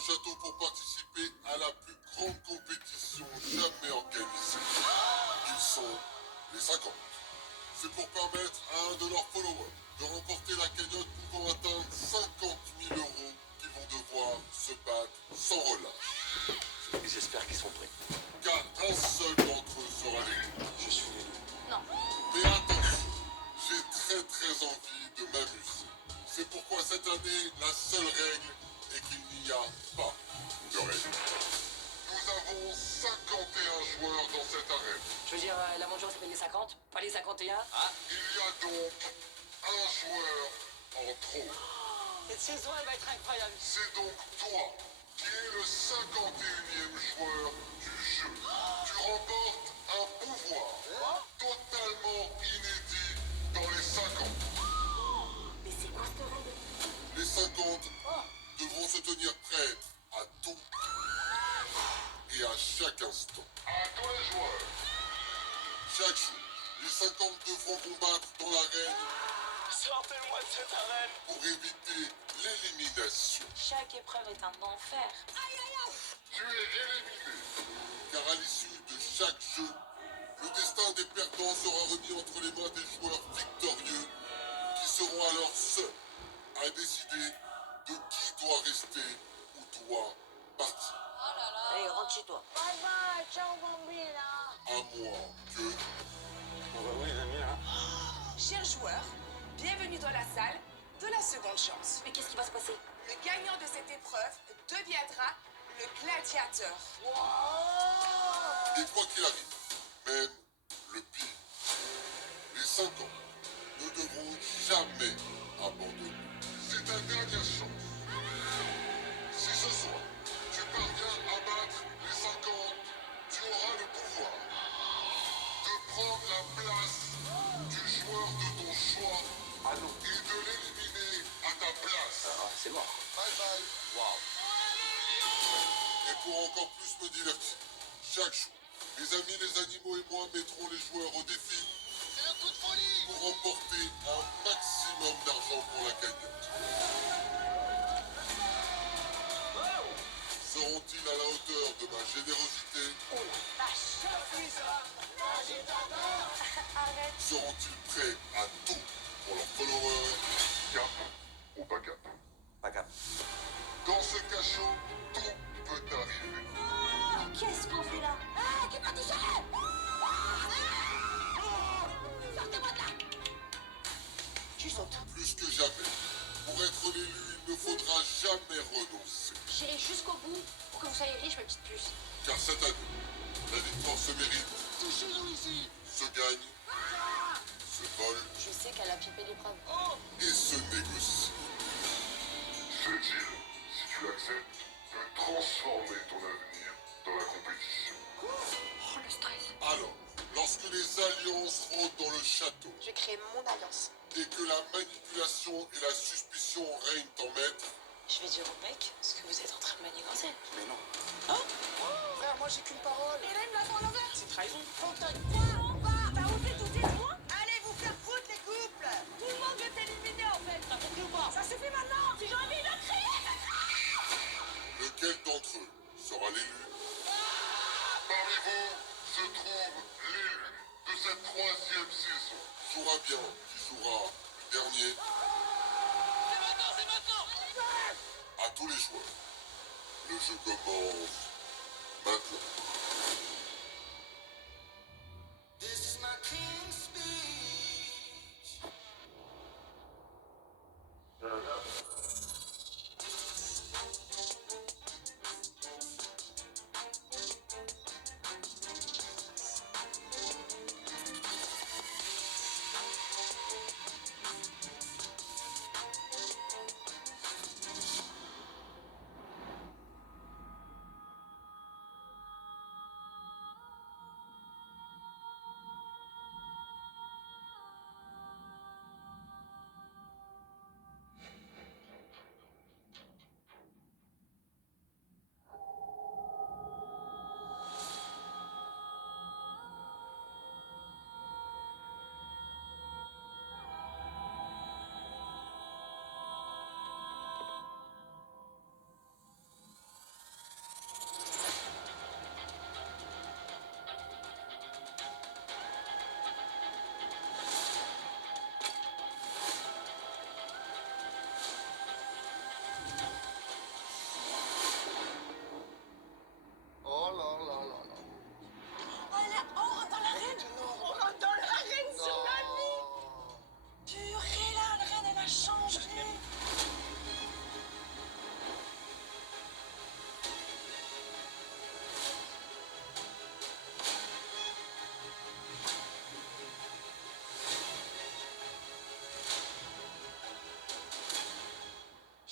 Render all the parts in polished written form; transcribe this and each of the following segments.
château pour participer à la plus grande compétition jamais organisée. Ils sont les 50. C'est pour permettre à un de leurs followers de remporter la cagnotte pouvant atteindre 50 000 euros qui vont devoir se battre sans relâche. J'espère qu'ils sont prêts. Car un seul d'entre eux sera l'élu. Je suis l'élu. Non. Mais attention, j'ai très envie de m'amuser. C'est pourquoi cette année, la seule règle est qu'il n'y a pas de règle. Nous avons 51 joueurs dans cette arène. Je veux dire, la monture s'appelle les 50, pas les 51. Il y a donc un joueur en trop. Cette saison, elle va être incroyable. C'est donc toi qui es le 51e joueur du jeu. Tu remportes un pouvoir totalement inédit dans les 50. Mais c'est quoi cette règle? Les 50 devront se tenir prêts à tout et à chaque instant. À tous les joueurs. Chaque jour, les 50 devront combattre dans l'arène Sortez-moi de cette arène. pour éviter l'élimination. Chaque épreuve est un enfer. Tu es éliminé. Car à l'issue de chaque jeu, le destin des perdants sera remis entre les mains des joueurs victorieux qui seront alors seuls à décider de qui doit rester ou doit partir. Allez, rentre chez toi. À moins que... Bon bah oui les amis là. Chers joueurs, bienvenue dans la salle de la seconde chance. Mais qu'est-ce qui va se passer? Le gagnant de cette épreuve deviendra le gladiateur. Et quoi qu'il arrive, même le pire, les 50 ne devront jamais abandonner. C'est ta dernière chance. Si ce soir, tu parviens à battre les 50, tu auras le pouvoir de prendre la place du joueur de ton choix Ah non. et de l'éliminer à ta place. Ah, c'est mort. Bye bye. Waouh. Et pour encore plus me divertir, chaque jour, mes amis les animaux et moi mettrons les joueurs au défi pour remporter un maximum d'argent pour la cagnotte. Seront-ils à la hauteur de ma générosité? Arrête. Seront-ils prêts à tout pour leurs followers? Cap ou pas cap? Pas cap. Dans ce cachot, tout peut arriver. Qu'est-ce qu'on fait là? Ah, qui m'a touché? Sortez-moi de là! Tu sautes. Plus que jamais, pour être l'élu, il ne faudra jamais renoncer. J'irai jusqu'au bout pour que vous soyez riche, ma petite puce. Car cette année, la victoire se mérite. Touchez-nous ici. Se gagne, se vole Je sais qu'elle a pipé l'épreuve. et se négocie. Fait-il, si tu l'acceptes, de transformer ton avenir dans la compétition. Oh, le stress. Alors, lorsque les alliances rôdent dans le château Je crée mon alliance. et que la manipulation et la suspicion règnent en maître, Je vais dire au mec ce que vous êtes en train de manigancer. Mais non. Frère, moi j'ai qu'une parole. Et là, il me la fait à l'envers. C'est trahison. T'as osé tout dire, moi? Allez vous faire foutre les couples. Tout le monde veut t'éliminer, en fait. T'as compris ou pas? Ça suffit maintenant. Si j'ai envie de crier, lequel d'entre eux sera l'élu? Parmi vous se trouve l'élu de cette 3e saison. Jouera bien qui jouera le dernier. c'est maintenant. À tous les joueurs, le jeu commence maintenant.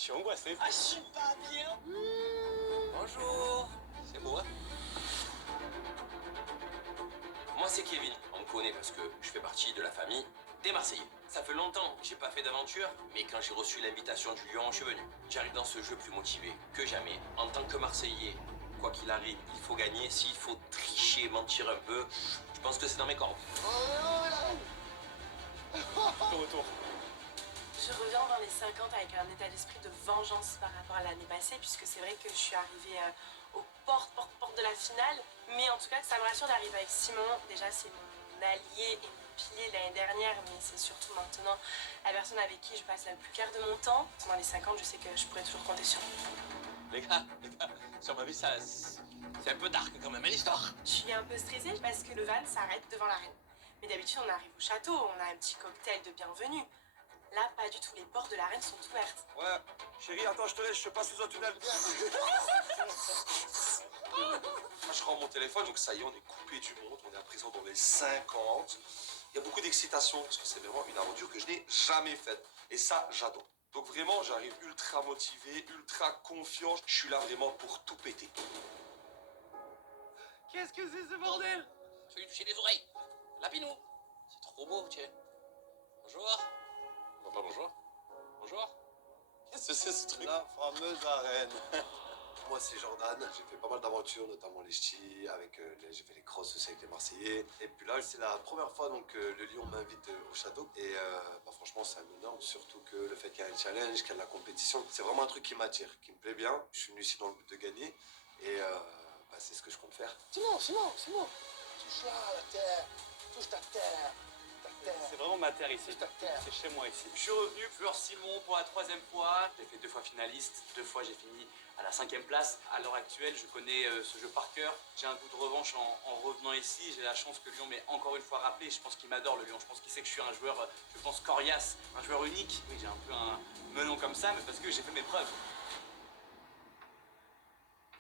suis angoissé. Ah, je suis pas bien. Bonjour. C'est moi. Moi, c'est Kevin. On me connaît parce que je fais partie de la famille des Marseillais. Ça fait longtemps que j'ai pas fait d'aventure, mais quand j'ai reçu l'invitation du Lyon, je suis venu. J'arrive dans ce jeu plus motivé que jamais. En tant que Marseillais, quoi qu'il arrive, il faut gagner. S'il faut tricher, mentir un peu, je pense que c'est dans mes cordes. De retour. Je reviens dans les 50 avec un état d'esprit de vengeance par rapport à l'année passée, puisque c'est vrai que je suis arrivée aux portes de la finale. Mais en tout cas, ça me rassure d'arriver avec Simon. Déjà, c'est mon allié et mon pilier l'année dernière, mais c'est surtout maintenant la personne avec qui je passe le plus clair de mon temps. Dans les 50, je sais que je pourrais toujours compter sur lui. Les gars, sur ma vie, c'est un peu dark quand même, hein, l'histoire. Je suis un peu stressée parce que le van s'arrête devant la reine. Mais d'habitude, on arrive au château, on a un petit cocktail de bienvenue. Là, pas du tout, les portes de la reine sont ouvertes. Ouais, chérie, attends, je te laisse, je passe sous un tunnel. Je rends mon téléphone, donc ça y est, on est coupé du monde, on est à présent dans les 50. Il y a beaucoup d'excitation, parce que c'est vraiment une aventure que je n'ai jamais faite. Et ça, j'adore. Donc vraiment, j'arrive ultra motivé, ultra confiant. Je suis là vraiment pour tout péter. Qu'est-ce que c'est ce bordel? Je vais lui toucher les oreilles. Lapinou. C'est trop beau, tiens. Bonjour. Non, pas bonjour. Bonjour. Qu'est-ce que c'est ce truc? La fameuse arène. Moi, c'est Jordan. J'ai fait pas mal d'aventures, notamment les ch'tis, j'ai fait les crosses aussi avec les Marseillais. Et puis là, c'est la première fois donc, que le Lyon m'invite au château. Et franchement, c'est un honneur, surtout que le fait qu'il y ait un challenge, qu'il y ait de la compétition, c'est vraiment un truc qui m'attire, qui me plaît bien. Je suis venu ici dans le but de gagner. Et c'est ce que je compte faire. Simon, touche là, la terre. Touche ta terre. C'est vraiment ma terre ici. Touche ta terre. C'est chez moi ici. Je suis revenu Fleur Simon pour la 3e fois. J'ai fait 2 fois finaliste. 2 fois j'ai fini à la 5e place. À l'heure actuelle, je connais ce jeu par cœur. J'ai un goût de revanche en revenant ici. J'ai la chance que Lyon m'ait encore une fois rappelé. Je pense qu'il m'adore, le Lyon. Je pense qu'il sait que je suis un joueur, je pense, coriace, un joueur unique. Oui, j'ai un peu un melon comme ça, mais parce que j'ai fait mes preuves.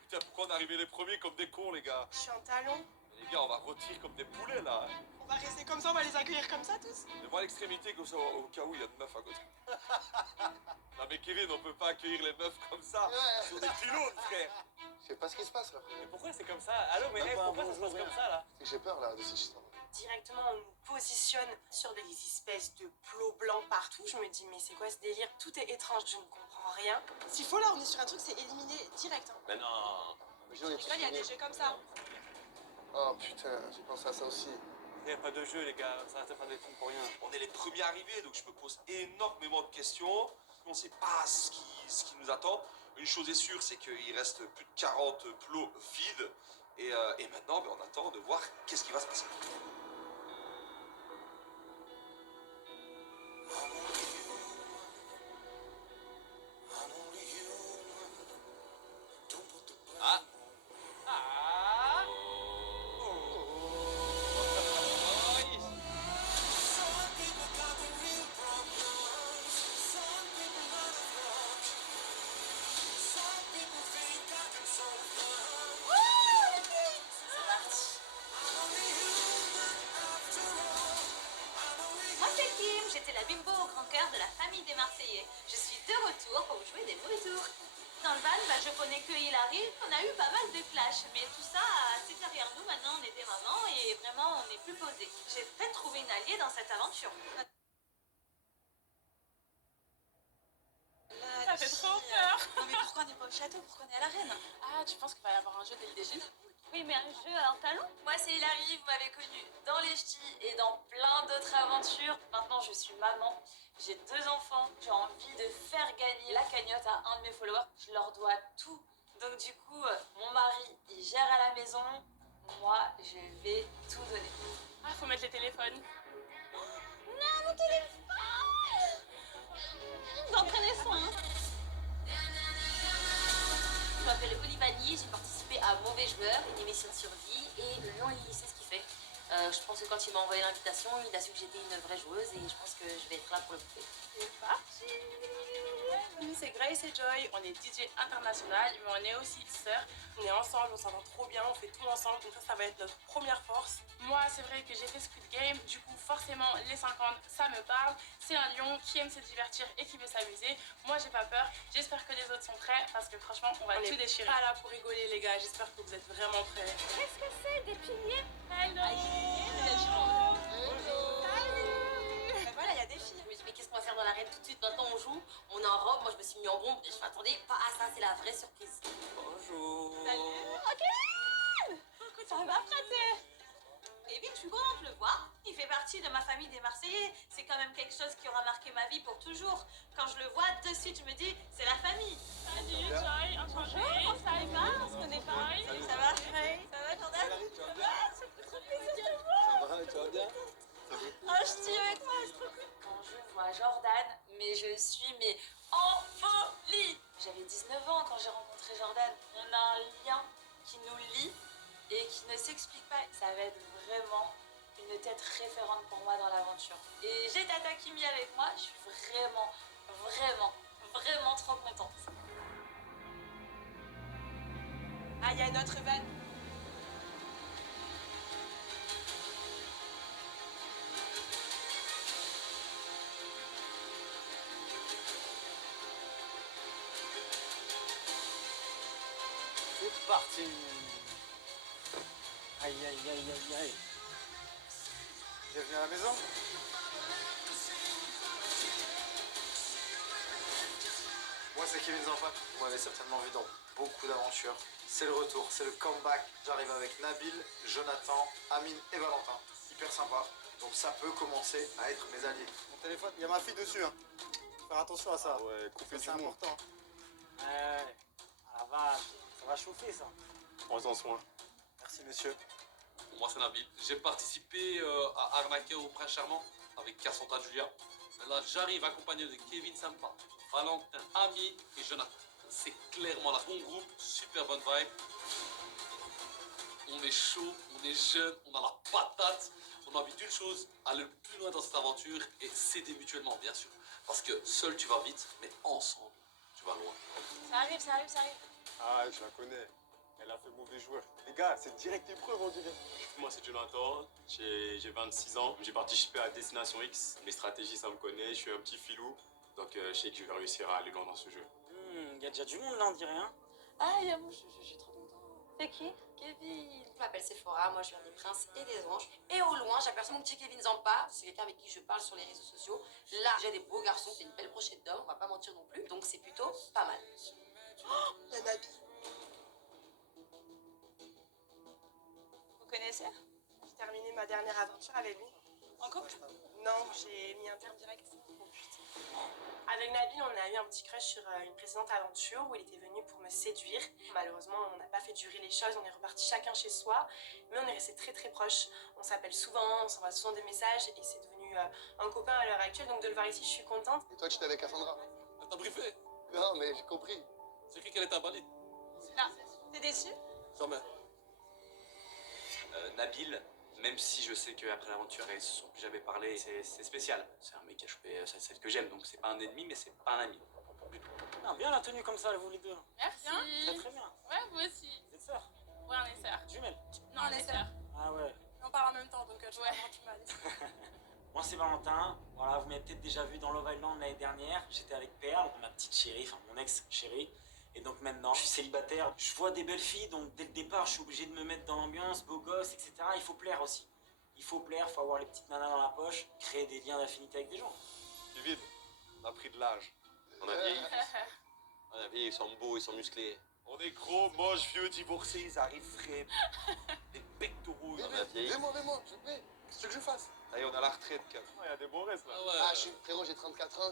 Putain, pourquoi on est arrivés les premiers comme des cons, les gars? Je suis en talon. Les gars, on va retirer comme des poulets, là. On va rester comme ça, on va les accueillir comme ça tous. Mais moi, à l'extrémité, comme ça, au cas où il y a une meuf à côté. Non, mais Kevin, on peut pas accueillir les meufs comme ça. Sur des pylônes, frère. Je sais pas ce qui se passe là. Mais pourquoi c'est comme ça? Allô, mais Même pas pourquoi un ça se bonjour, passe comme rien. ça, là? C'est que j'ai peur là de cette histoire. Directement, on nous positionne sur des espèces de plots blancs partout. Je me dis, mais c'est quoi ce délire? Tout est étrange, je ne comprends rien. S'il faut, là, on est sur un truc, c'est éliminé direct. Hein. Mais non. Il y a des jeux comme ça. Oh putain, j'ai pensé à ça aussi. Il n'y a pas de jeu, les gars. Ça reste pas des films pour rien. On est les premiers arrivés, donc je me pose énormément de questions. On ne sait pas ce qui nous attend. Une chose est sûre, c'est qu'il reste plus de 40 plots vides. Et maintenant, on attend de voir qu'est-ce qui va se passer. Ah. Moi c'est Kim, j'étais la bimbo au grand cœur de la famille des Marseillais. Je suis de retour pour vous jouer des mauvais tours. Dans le van, je connais que Hilary, on a eu pas mal de clashs, mais tout ça, c'est derrière nous, maintenant on est des mamans et vraiment on est plus posés. J'ai peut-être trouvé une alliée dans cette aventure. Ça fait trop peur. Non mais pourquoi on n'est pas au château? Pourquoi on est à l'arène? Ah, tu penses qu'il va y avoir un jeu dès le début? Oui mais un jeu en talon? Moi c'est Hilary, vous m'avez connue dans les ch'tis et dans plein d'autres aventures. Maintenant je suis maman, j'ai 2 enfants, j'ai envie de faire gagner la cagnotte à un de mes followers. Je leur dois tout. Donc du coup, mon mari il gère à la maison, moi je vais tout donner. Ah, faut mettre les téléphones. Non mon téléphone! D'entraîner son. Je m'appelle Olivani, j'ai participé à Mauvais Joueur, une émission de survie, et le lion il sait ce qu'il fait. Je pense que quand il m'a envoyé l'invitation, il a su que j'étais une vraie joueuse et je pense que je vais être là pour le bouffer. C'est parti. Nous, c'est Grace et Joy. On est DJ international, mais on est aussi sœurs. On est ensemble, on s'entend trop bien, on fait tout ensemble. Donc ça va être notre première force. Moi, c'est vrai que j'ai fait Squid Game. Du coup, forcément, forcément, les 50, ça me parle. C'est un lion qui aime se divertir et qui veut s'amuser. Moi, j'ai pas peur. J'espère que les autres sont prêts parce que franchement, on va tout déchirer. Pas là pour rigoler, les gars. J'espère que vous êtes vraiment prêts. Qu'est-ce que c'est, des piliers? Hello. Voilà, il y a des filles. Je me dis, mais qu'est-ce qu'on va faire dans l'arène tout de suite? Maintenant, on joue, on est en robe. Moi, je me suis mis en bombe et je m'attendais pas à ça. C'est la vraie surprise. Bonjour. Ok. Ça va, frater? Kevin, je suis contente de le voir. Il fait partie de ma famille des Marseillais. C'est quand même quelque chose qui aura marqué ma vie pour toujours. Quand je le vois, de suite, je me dis, c'est la famille. Salut, Joy, enchantée. Bonjour, on savait pas, on se connaît pas. Ça va, Ray? Ça va, Jordan? Ça fait trop plaisir de te voir. Ça va, tu vas bien? Oh, je t'y avec moi, c'est trop cool. Quand je vois Jordan, mais je suis en folie. J'avais 19 ans quand j'ai rencontré Jordan. On a un lien qui nous lie et qui ne s'explique pas. Ça va être vraiment une tête référente pour moi dans l'aventure. Et j'ai Tata Kimi avec moi, je suis vraiment trop contente. Ah, il y a une autre vanne. C'est parti. Aïe, aïe, aïe, aïe, aïe. Bienvenue à la maison. Moi, c'est Kevin Zampa. Vous m'avez certainement vu dans beaucoup d'aventures. C'est le retour, c'est le comeback. J'arrive avec Nabil, Jonathan, Amine et Valentin. Hyper sympa. Donc ça peut commencer à être mes alliés. Mon téléphone, il y a ma fille dessus. Hein. Faut faire attention à ça. Ah ouais, couper c'est important. Ouais, ah la vache, ça va chauffer ça. Prends-en soin. Merci monsieur. Moi, c'est Nabil. J'ai participé à Arnaquer au Prince Charmant avec Cassandra Julia. Là, j'arrive accompagné de Kevin Sampa, Valentin, Ami et Jonathan. C'est clairement là. Bon groupe, super bonne vibe. On est chaud, on est jeune, on a la patate. On a envie d'une chose, aller le plus loin dans cette aventure et s'aider mutuellement, bien sûr. Parce que seul, tu vas vite, mais ensemble, tu vas loin. Ça arrive. Ah, je la connais. Elle a fait mauvais joueur. Les gars, c'est direct épreuve, on dirait. Moi, c'est Jonathan, j'ai 26 ans. J'ai participé à Destination X. Mes stratégies, ça me connaît. Je suis un petit filou. Donc, je sais que je vais réussir à aller loin dans ce jeu. Il y a déjà du monde là, on dirait. Hein. Ah, il y a mon chouchou, je suis trop contente. C'est qui? Kevin. Je m'appelle Sephora, moi je viens des Princes et des Anges. Et au loin, j'aperçois mon petit Kevin Zampa. C'est quelqu'un avec qui je parle sur les réseaux sociaux. Là, j'ai des beaux garçons, c'est une belle brochette d'hommes, on va pas mentir non plus. Donc c'est plutôt pas mal. Oh, la Nabi. Vous connaissez? J'ai terminé ma dernière aventure avec lui. En couple? Non, j'ai mis un terme direct. Oh putain. Avec Nabil, on a eu un petit crush sur une précédente aventure où il était venu pour me séduire. Malheureusement, on n'a pas fait durer les choses, on est reparti chacun chez soi, mais on est restés très proches. On s'appelle souvent, on s'envoie souvent des messages et c'est devenu un copain à l'heure actuelle, donc de le voir ici, je suis contente. Et toi, tu étais avec Cassandra? Elle t'a briefé. Non, mais j'ai compris. C'est qui qu'elle est invalide? Là. T'es déçu? Jamais. Nabil, même si je sais qu'après l'aventure, ils se sont plus jamais parlé, c'est spécial. C'est un mec qui a chopé celle que j'aime, donc c'est pas un ennemi, mais c'est pas un ami. Du tout. Ah, bien la tenue comme ça, vous les deux. Merci. Très très bien. Ouais, vous aussi. Vous êtes sœurs? Ouais, on est sœurs. Jumelles? Non, on est sœurs. Ah ouais. On parle en même temps, donc je vois vraiment du mal. Moi c'est Valentin, voilà, vous m'avez peut-être déjà vu dans Love Island l'année dernière, j'étais avec Perle, ma petite chérie, enfin mon ex-chérie, et donc maintenant je suis célibataire, je vois des belles filles, donc dès le départ je suis obligé de me mettre dans l'ambiance, beau gosse, etc. Il faut plaire aussi, il faut plaire, il faut avoir les petites nanas dans la poche, créer des liens d'affinité avec des gens. Kevin, on a pris de l'âge. On a vieilli. On a vieilli, ils sont beaux, ils sont musclés. On est gros, moches, vieux, divorcés, ils arrivent frais. Des pectoraux. On a vieilli. Mets-moi, je te plaît. Qu'est-ce que tu veux que je fasse? Ça y est, on a la retraite, quand même. Il y a des bons restes là. Ah ouais. Ah, frérot, j'ai 34 ans,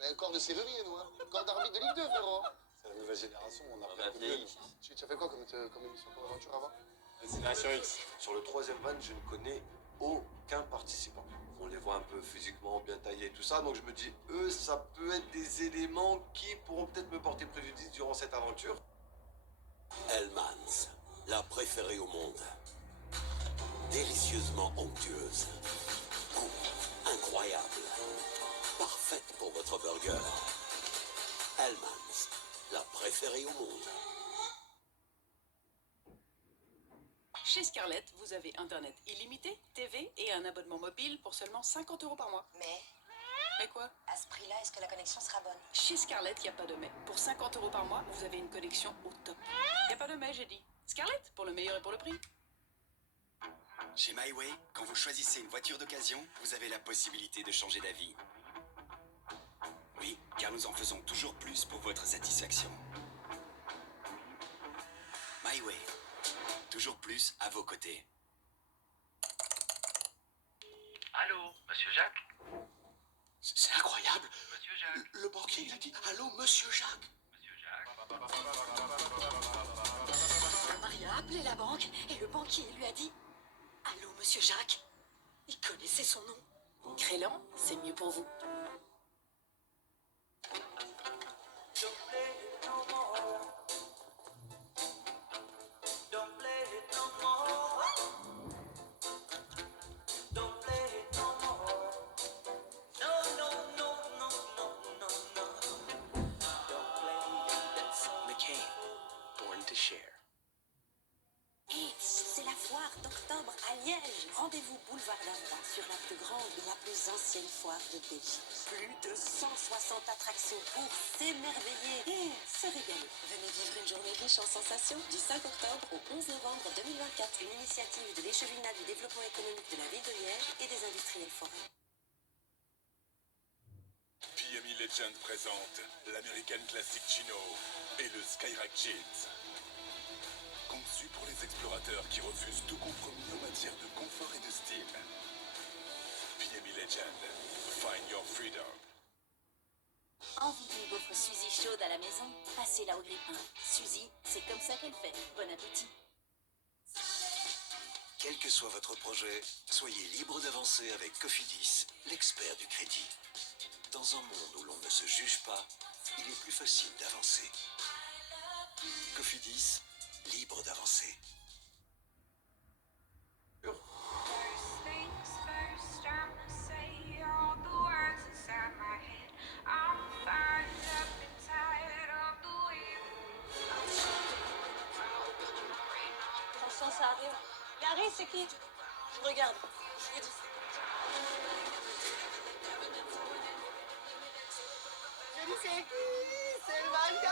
on a un corps de serrurier, nous, hein. Corps d'arbitre de Ligue 2, frérot. C'est la nouvelle génération, on a On pris a un peu de vieilli. gueule. Tu as fait quoi comme émission, comme aventure avant? Destination X. Sur le troisième van, je ne connais aucun participant. On les voit un peu physiquement bien taillés et tout ça, donc je me dis, eux, ça peut être des éléments qui pourront peut-être me porter préjudice durant cette aventure. Hellmann's, la préférée au monde. Délicieusement onctueuse. Goût incroyable. Parfaite pour votre burger. Hellmann's, la préférée au monde. Chez Sky, Scarlett, vous avez Internet illimité, TV et un abonnement mobile pour seulement 50 € par mois. Mais quoi? À ce prix-là, est-ce que la connexion sera bonne? Chez Scarlett, il n'y a pas de mais. Pour 50 € par mois, vous avez une connexion au top. Il n'y a pas de mais, j'ai dit. Scarlett, pour le meilleur et pour le prix. Chez MyWay, quand vous choisissez une voiture d'occasion, vous avez la possibilité de changer d'avis. Oui, car nous en faisons toujours plus pour votre satisfaction. MyWay, toujours plus à vos côtés. Allô, monsieur Jacques? C'est incroyable. Monsieur Jacques? Le banquier, il a dit allô, monsieur Jacques. Monsieur Jacques? Marie a appelé la banque et le banquier lui a dit allô, monsieur Jacques. Il connaissait son nom. Crélan, c'est mieux pour vous. McCain, born to share. C'est la foire d'octobre à Liège. Rendez-vous boulevard Lavoie sur la plus grande et la plus ancienne foire de Belgique. Plus de 160 attractions pour s'émerveiller et se régaler. Venez vivre une journée riche en sensations du 5 octobre au 11 novembre 2024. Une initiative de l'échevinat du développement économique de la ville de Liège et des industriels forêts. PME Legend présente l'American Classic Chino et le Skyrack Jeans. Conçu pour les explorateurs qui refusent tout compromis en matière de confort et de style. PME Legend, find your freedom. Envie d'une gaufre Suzy chaude à la maison? Passez-la au grille-pain. Suzy, c'est comme ça qu'elle fait. Bon appétit. Quel que soit votre projet, soyez libre d'avancer avec Cofidis, l'expert du crédit. Dans un monde où l'on ne se juge pas, il est plus facile d'avancer. Cofidis, libre d'avancer. Attention, ça arrive. Gary, c'est qui? Je regarde. Je vous dis. C'est le 24.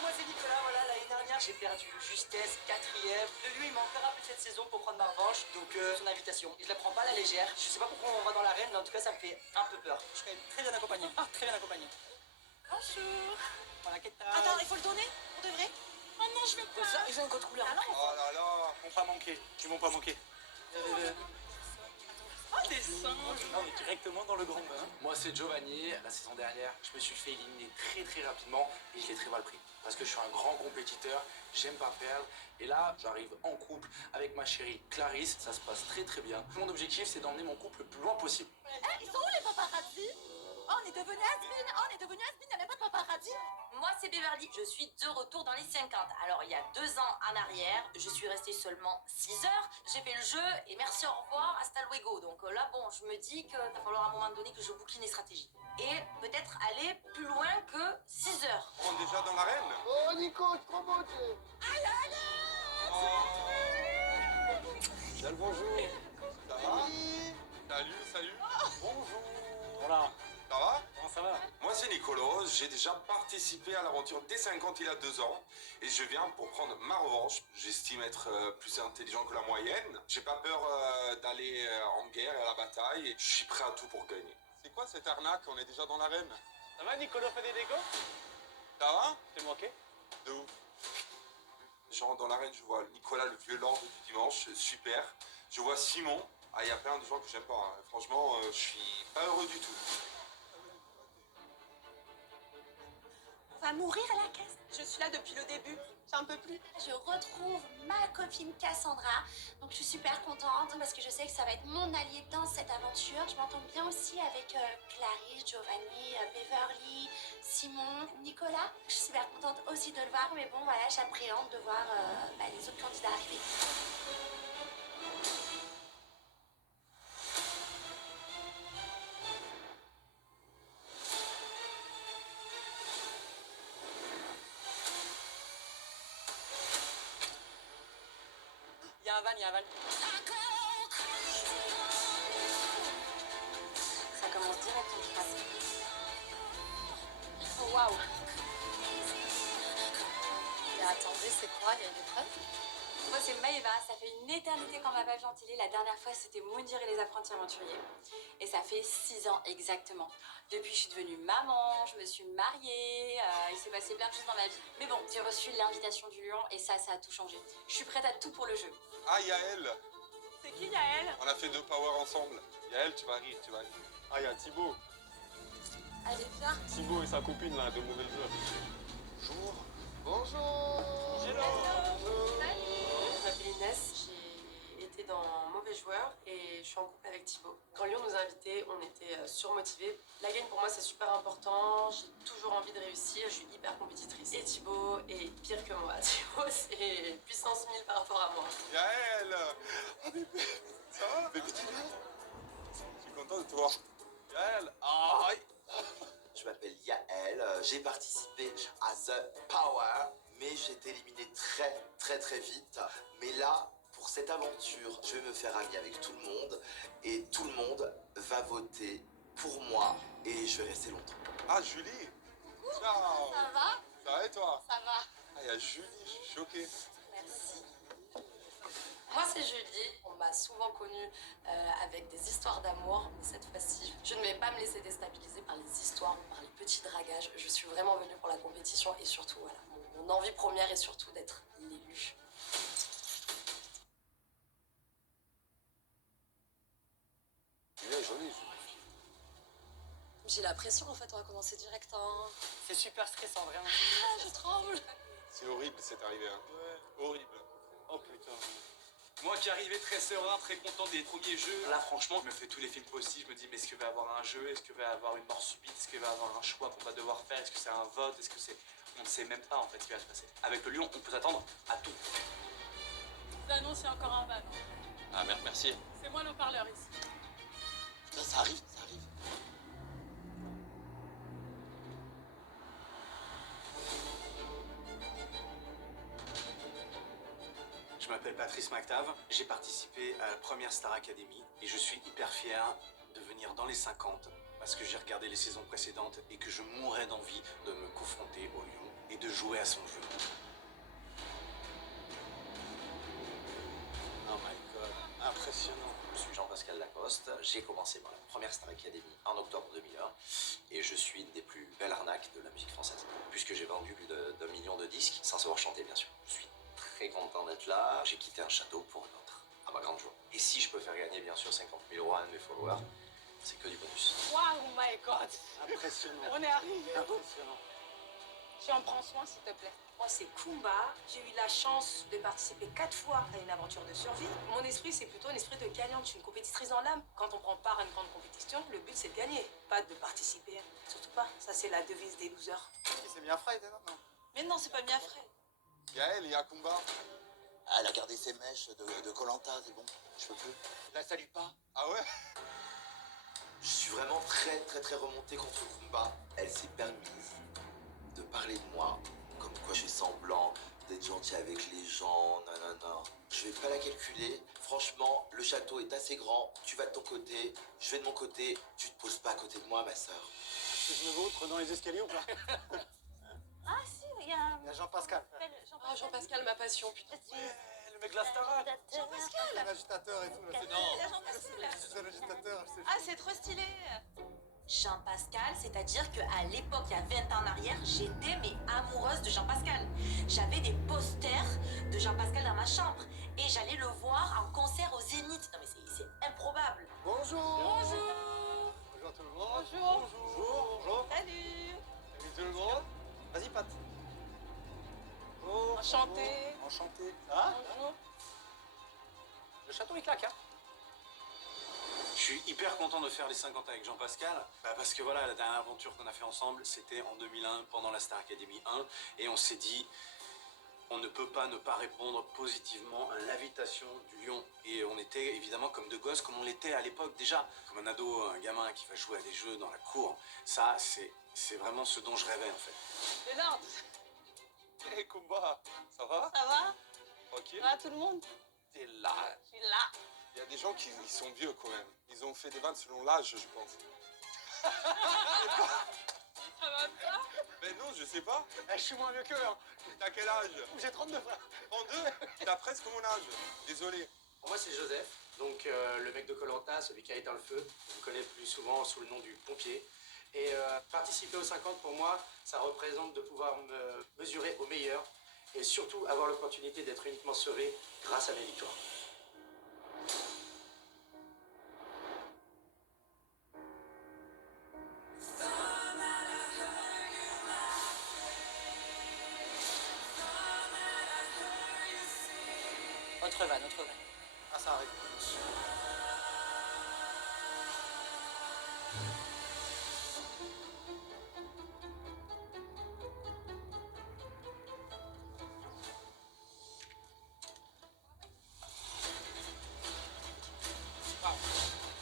Moi c'est Nicolas, voilà, l'année dernière j'ai perdu justesse, 4ème. Le lieu il m'a encore appelé cette saison pour prendre ma revanche, donc son invitation. Et je la prends pas à la légère, je sais pas pourquoi on va dans l'arène, mais en tout cas ça me fait un peu peur. Je suis quand même très bien accompagné, très bien accompagné. Bonjour. Voilà, qu'est-ce que Attends, il faut le donner? On devrait? Oh non, je veux pas. Ça, ils ont un code couleur. Oh là là. Ils vont pas manquer. Ils vont pas manquer. Oh, des singes. On est directement dans le grand bain. Moi, c'est Giovanni. La saison dernière, je me suis fait éliminer très rapidement et je l'ai très mal pris. Parce que je suis un grand compétiteur, j'aime pas perdre. Et là, j'arrive en couple avec ma chérie Clarisse. Ça se passe très bien. Mon objectif, c'est d'emmener mon couple le plus loin possible. Ils sont où les paparazzi? Oh, on est devenu has-been. Oh, on est devenu has-been, il n'y avait pas de paparazzi. Moi, c'est Beverly. Je suis de retour dans les 50. Alors, il y a 2 ans en arrière, je suis restée seulement 6 heures. J'ai fait le jeu et merci, au revoir, hasta luego. Donc là, bon, je me dis qu'il va falloir à un moment donné que je boucline les stratégies. Et peut-être aller plus loin que 6 heures. On est déjà dans l'arène. Oh Nico, c'est trop beau, tu Bien le bonjour. Ça va? Salut. Bonjour. Voilà. Ça va? Comment ça va? Moi c'est Nicolas, j'ai déjà participé à l'aventure des 50 il y a 2 ans et je viens pour prendre ma revanche. J'estime être plus intelligent que la moyenne. J'ai pas peur d'aller en guerre et à la bataille et je suis prêt à tout pour gagner. C'est quoi cette arnaque? On est déjà dans l'arène. Ça va, Nicolas Federico? Ça va? T'es manqué? De ouf. Je rentre dans l'arène, je vois Nicolas le vieux lord du dimanche, super. Je vois Simon. Ah, il y a plein de gens que j'aime pas. Hein. Franchement, je suis pas heureux du tout. On va mourir à la caisse. Je suis là depuis le début, j'en peux plus. Je retrouve ma copine Cassandra. Donc je suis super contente parce que je sais que ça va être mon allié dans cette aventure. Je m'entends bien aussi avec Clarisse, Giovanni, Beverly, Simon, Nicolas. Je suis super contente aussi de le voir, mais bon voilà, j'appréhende de voir les autres candidats arriver. la vanne, il y a la vanne. Ça commence direct en phrase. Oh waouh. Mais attendez, c'est quoi? Il y a une épreuve? Moi, c'est Maëva. Ça fait une éternité qu'on m'appelle Gentilly. La dernière fois, c'était Moundir et les apprentis aventuriers. Et ça fait 6 ans exactement. Depuis, je suis devenue maman, je me suis mariée, il s'est passé plein de choses dans ma vie. Mais bon, j'ai reçu l'invitation du lion et ça a tout changé. Je suis prête à tout pour le jeu. Ah, Yael. C'est qui Yael? On a fait 2 power ensemble. Yael, tu vas rire, tu vas rire. Ah, il y a Thibaut. Allez, viens. Thibaut et sa copine, là, de Nouvelle Heure. Bonjour. Bonjour. Hello. Je m'appelle Inès, j'ai été dans Mauvais Joueur et je suis en couple avec Thibaut. Quand Lyon nous a invités, on était surmotivés. La gagne pour moi c'est super important, j'ai toujours envie de réussir, je suis hyper compétitrice. Et Thibaut est pire que moi. Thibaut c'est puissance 1000 par rapport à moi. Yael. Ah, bébé. Ça va? Bébé, tu viens? Je suis content de te voir. Yael. Aïe. Je m'appelle Yael, j'ai participé à The Power, mais j'ai été éliminé très vite. Mais là, pour cette aventure, je vais me faire ami avec tout le monde et tout le monde va voter pour moi et je vais rester longtemps. Ah, Julie. Ciao. Ça va? Ça va et toi? Ça va. Ah, il y a Julie, je suis choqué. Merci. Moi c'est Julie, on m'a souvent connue avec des histoires d'amour, mais cette fois-ci, je ne vais pas me laisser déstabiliser par les histoires, par les petits dragages. Je suis vraiment venue pour la compétition et surtout, voilà, mon envie première est surtout d'être l'élue. Il est joli. J'ai la pression en fait, on va commencer direct en... C'est super stressant, vraiment. Ah, je tremble. C'est horrible, c'est arrivé. Hein. Ouais. Horrible. Oh putain. Moi qui arrivais très serein, très content des premiers jeux, là franchement je me fais tous les films possibles, je me dis mais est-ce qu'il va y avoir un jeu, est-ce qu'il va y avoir une mort subite, est-ce qu'il va y avoir un choix qu'on va devoir faire, est-ce que c'est un vote, est-ce que c'est... On ne sait même pas en fait ce qui va se passer. Avec le lion, on peut s'attendre à tout. Je vous annonce, il y a encore un van. Ah, merci. C'est moi le parleur ici. Putain, ça arrive, ça arrive. Je m'appelle Patrice McTav, j'ai participé à la première Star Academy et je suis hyper fier de venir dans les 50 parce que j'ai regardé les saisons précédentes et que je mourrais d'envie de me confronter au lion et de jouer à son jeu. Oh my god, impressionnant. Je suis Jean-Pascal Lacoste, j'ai commencé dans la première Star Academy en octobre 2001 et je suis une des plus belles arnaques de la musique française puisque j'ai vendu plus d'1 million de disques sans savoir chanter bien sûr. Je suis très content d'être là, j'ai quitté un château pour un autre, à ma grande joie. Et si je peux faire gagner bien sûr 50 000 € à un de mes followers, c'est que du bonus. Waouh, my god. Impressionnant. On est arrivé. Impressionnant. Tu en prends soin, s'il te plaît. Moi c'est Kumba, j'ai eu la chance de participer 4 fois à une aventure de survie. Mon esprit c'est plutôt un esprit de gagnante, je suis une compétitrice dans l'âme. Quand on prend part à une grande compétition, le but c'est de gagner, pas de participer. Surtout pas, ça c'est la devise des losers. C'est bien Friday, non? Mais non, c'est pas bien frais. Yael, il y a Kumba. Elle a gardé ses mèches de Koh-Lanta, c'est bon, je peux plus. La salue pas. Ah ouais? Je suis vraiment très remonté contre Kumba. Elle s'est permise de parler de moi, comme quoi je fais semblant d'être gentil avec les gens, nanana. Je vais pas la calculer. Franchement, le château est assez grand. Tu vas de ton côté, je vais de mon côté. Tu te poses pas à côté de moi, ma sœur. Est-ce que je me vautre dans les escaliers ou pas? Ah si, il y a... Il y a Jean-Pascal. Ah Jean-Pascal, ma passion, putain. Le mec de la Starac. Jean-Pascal. Un agitateur et tout. Là, c'est l'agitateur. Ah, c'est trop stylé. Jean-Pascal, c'est-à-dire qu'à l'époque, il y a 20 ans en arrière, j'étais mais amoureuse de Jean-Pascal. J'avais des posters de Jean-Pascal dans ma chambre et j'allais le voir en concert au Zénith. Non mais c'est improbable. Bonjour. Bonjour. Bonjour tout le monde. Bonjour. Bonjour. Salut. Salut tout le monde. Vas-y, Pat. Bonjour. Enchanté. Bonjour. Enchanté. Ça va? Bonjour. Le château, il claque, hein? Je suis hyper content de faire les 50 avec Jean-Pascal, parce que voilà, la dernière aventure qu'on a fait ensemble, c'était en 2001, pendant la Star Academy 1, et on s'est dit, on ne peut pas ne pas répondre positivement à l'invitation du lion. Et on était évidemment comme deux gosses, comme on l'était à l'époque déjà, comme un ado, un gamin qui va jouer à des jeux dans la cour. Ça, c'est vraiment ce dont je rêvais en fait. Léonard. Hey Kumba, ça va? Ça va? Tranquille? Ça va tout le monde? T'es là. Je suis là. Il y a des gens qui ils sont vieux quand même. Ils ont fait des vannes selon l'âge, je pense. Ça va pas? Ben non, je sais pas. Je suis moins vieux qu'eux. Hein. T'as quel âge? J'ai 39 ans. 32? T'as presque mon âge. Désolé. Moi, c'est Joseph, donc le mec de Koh-Lanta, celui qui a éteint le feu. On me connaît plus souvent sous le nom du pompier. Et participer aux 50, pour moi, ça représente de pouvoir me mesurer au meilleur et surtout avoir l'opportunité d'être uniquement sauvé grâce à mes victoires. Autre vanne, autre vanne. Ah, ça arrive.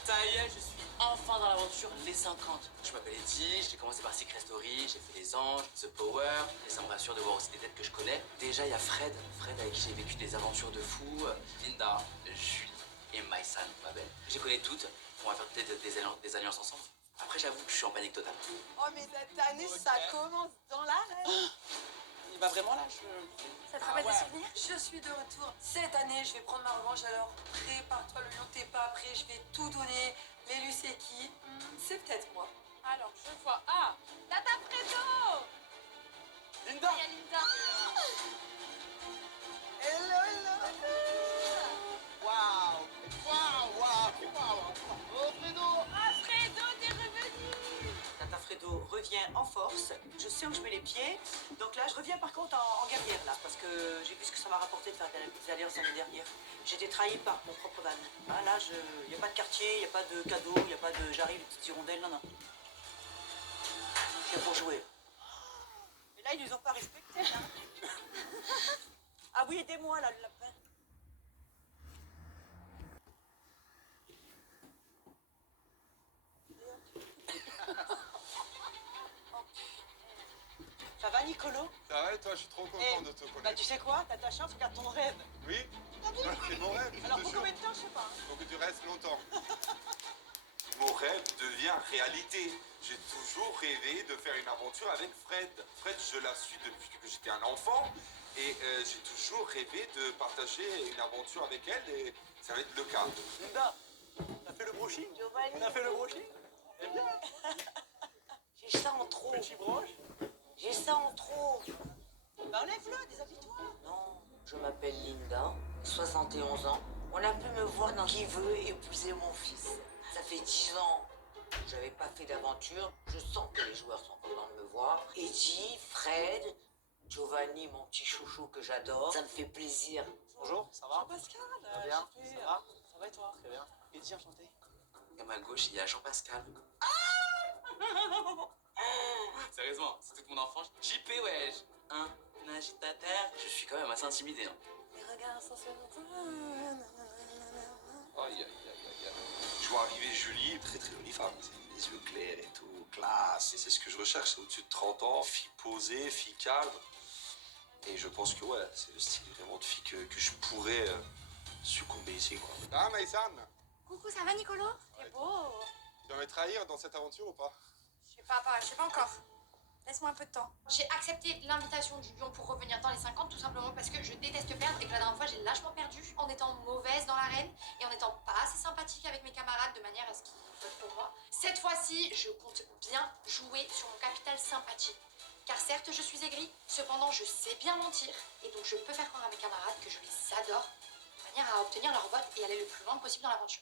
Ça y est, je suis enfin dans l'aventure les 50. Je m'appelle Eddie, j'ai commencé par Secret Story, j'ai fait les anges, The Power, et ça me rassure de voir aussi des têtes que je connais. Déjà, il y a Fred avec qui j'ai vécu des aventures de fou, Linda, Julie et Maïsan, ma belle. Je les connais toutes, on va faire peut-être des alliances ensemble. Après, j'avoue que je suis en panique totale. Oh, mais cette année, ça commence dans l'arène. Il va vraiment là, Ça te rappelle des souvenirs? Je suis de retour. Cette année, je vais prendre ma revanche, alors prépare-toi, le lion, t'es pas prêt, je vais tout donner. L'élu, c'est qui? C'est peut-être moi. Alors, je vois. Ah! Tata Fredo! Linda! Il y a Linda. Hello, hello. Waouh. Waouh, waouh, waouh. Oh, Fredo. Ah, Fredo, t'es revenu! Tata Fredo revient en force. Je sais où je mets les pieds. Donc là, je reviens par contre en guerrière, là, parce que j'ai vu ce que ça m'a rapporté de faire des alliances l'année dernière. J'ai été trahi par mon propre van. Ah, là, il n'y a pas de quartier, il n'y a pas de cadeau, il n'y a pas de j'arrive, petite hirondelle, non, non. Je viens pour jouer. Mais là, ils nous ont pas respectés, là. Ah oui, aidez-moi, là, le lapin. Ça va, Nicolo? Ça va et toi? Je suis trop content Eh, de te connaître. Bah, tu sais quoi? T'as ta chance, regarde ton rêve. Oui? C'est mon rêve, je Alors, te pour jure. combien de temps, je sais pas. Faut que tu restes longtemps. Mon rêve devient réalité. J'ai toujours rêvé de faire une aventure avec Fred. Fred, je la suis depuis que j'étais un enfant. Et j'ai toujours rêvé de partager une aventure avec elle. Et ça va être le cas. Linda, t'as fait le brushing? On a fait le brushing? Eh bien. J'ai ça en trop. Petit broche? J'ai ça en trop. Bah, enlève-le, déshabille-toi. Non, je m'appelle Linda, 71 ans. On a pu me voir dans Qui veut épouser mon fils. Ça fait 10 ans que j'avais pas fait d'aventure. Je sens que les joueurs sont contents de me voir. Eddie, Fred, Giovanni, mon petit chouchou que j'adore. Ça me fait plaisir. Bonjour, ça va? Pascal, Ça va bien? Ça va? Ça va et toi? Très bien. Eddie, enchanté. À ma gauche, il y a Jean-Pascal. Sérieusement, c'est toute mon enfance. JP, wesh. Un agitateur. Je suis quand même assez intimidé. Hein. Les regards sont sur Aïe, aïe, aïe, aïe, aïe. Je vois arriver Julie, très très jolie femme, les yeux clairs et tout, classe. Et c'est ce que je recherche, c'est au-dessus de 30 ans, fille posée, fille calme. Et je pense que ouais, c'est le style vraiment de fille que je pourrais succomber ici, quoi. Ah, Maïsan, Coucou, ça va, Nicolo? T'es beau. tu vas me trahir dans cette aventure ou pas? Je sais pas encore. Laisse-moi un peu de temps. J'ai accepté l'invitation du lion pour revenir dans les 50, tout simplement parce que je déteste perdre et que la dernière fois j'ai lâchement perdu en étant mauvaise dans l'arène et en étant pas assez sympathique avec mes camarades de manière à ce qu'ils votent pour moi. Cette fois-ci, je compte bien jouer sur mon capital sympathie. Car certes, je suis aigrie, cependant je sais bien mentir et donc je peux faire croire à mes camarades que je les adore de manière à obtenir leur vote et aller le plus loin possible dans l'aventure.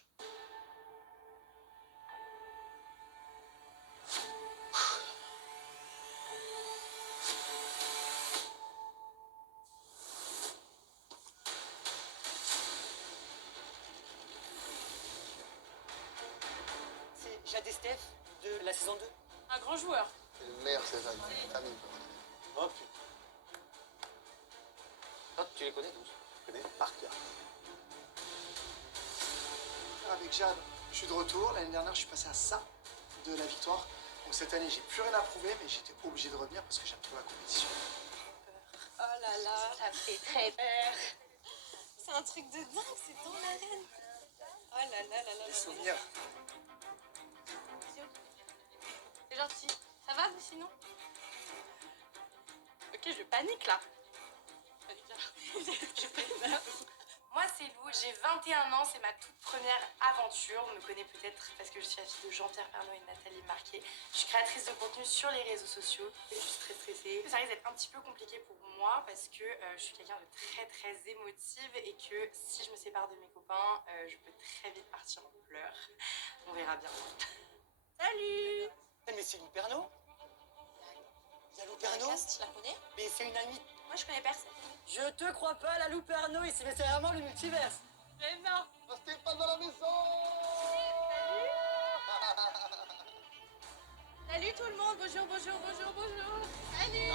C'est Jade et Steph de la saison 2. Un grand joueur. C'est le meilleur, c'est famille. Oh putain. Toi, tu les connais tous? Je connais par cœur. Avec Jade, je suis de retour. L'année dernière, je suis passé à ça de la victoire. Donc cette année, j'ai plus rien à prouver, mais j'étais obligé de revenir parce que j'aime trop la compétition. Oh là là, ça me fait très peur. c'est un truc de dingue, c'est dans l'arène. Oh là là là là. Les souvenirs. C'est gentil. Ça va vous sinon? Ok, je panique là. Moi c'est Lou, j'ai 21 ans, c'est ma toute première aventure. On me connaît peut-être parce que je suis la fille de Jean-Pierre Pernaut et Nathalie Marquet. Je suis créatrice de contenu sur les réseaux sociaux et je suis très stressée. Ça risque d'être un petit peu compliqué pour moi parce que je suis quelqu'un de très émotive et que si je me sépare de mes copains, je peux très vite partir en pleurs. On verra bien. Salut! Mais c'est Lou Pernaut? Il y a Lou Pernaut? Tu la connais? Mais c'est une amie. Moi je connais personne. Je te crois pas, la Lou Pernaut ici, mais c'est vraiment le multiverse. Mais non! Stéphane dans la maison. Salut tout le monde, bonjour. Salut!